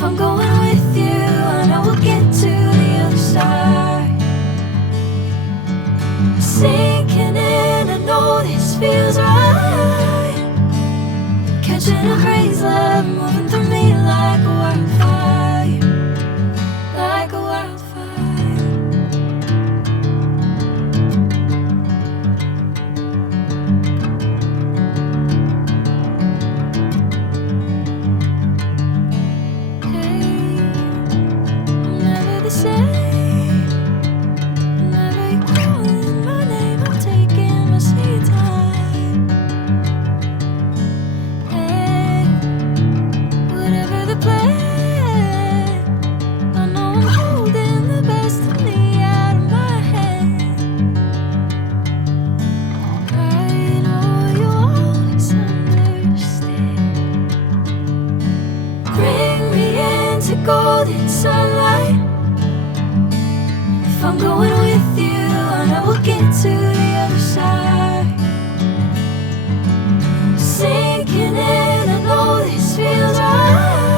If I'm going with you, I know we'll get to the other side. Sinking in, I know this feels right. Catching a crazy love, moving through me like a wildfire, like a wildfire. Hey, I'm never the same. Whenever you're calling my name, I'm taking my sweet time. Hey, whatever the plan, I know I'm holding the best of me out of my hand. I know you'll always understand. Bring me into golden sunlight. If I'm going with you, I know we'll get to the other side. Sinking in, I know this feels right.